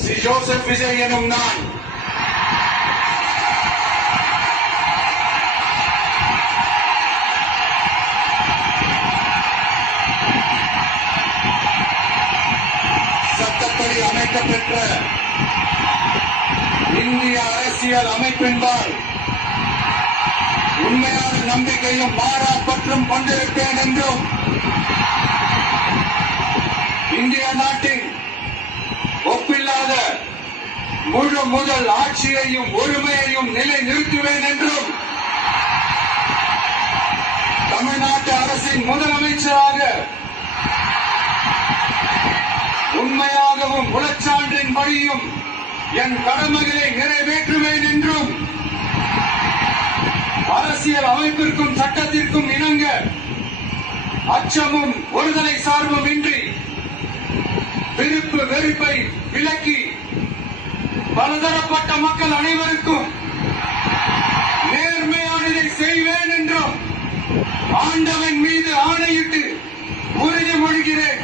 Sri Joseph Vijay எனும் நான் சட்டப்படி அமைக்கப்பெற்ற இந்திய அரசியல் அமைப்பின்பால் உண்மையான நம்பிக்கையும் மாறாப்பற்றும் கொண்டிருப்பேன் என்றும் இந்திய நாட்டின் ஒப்பில்லாத முழு முதல் ஆட்சியையும் ஒருமையையும் நிலை நிறுத்துவேன் என்றும் தமிழ்நாட்டு அரசின் முதலமைச்சராக உண்மையாகவும் உளச்சான்றின்படியும் என் கடமைகளை நிறைவேற்றுவேன் என்றும் அரசியல் அமைப்பிற்கும் சட்டத்திற்கும் இணங்க அச்சமும் ஒருதலை சார்பும் இன்றி விருப்பு வெறுப்பை விலக்கி பலதரப்பட்ட மக்கள் அனைவருக்கும் நேர்மையானதை செய்வேன் என்றும் ஆண்டவன் மீது ஆணையிட்டு உறுதிமொழிகிறேன்.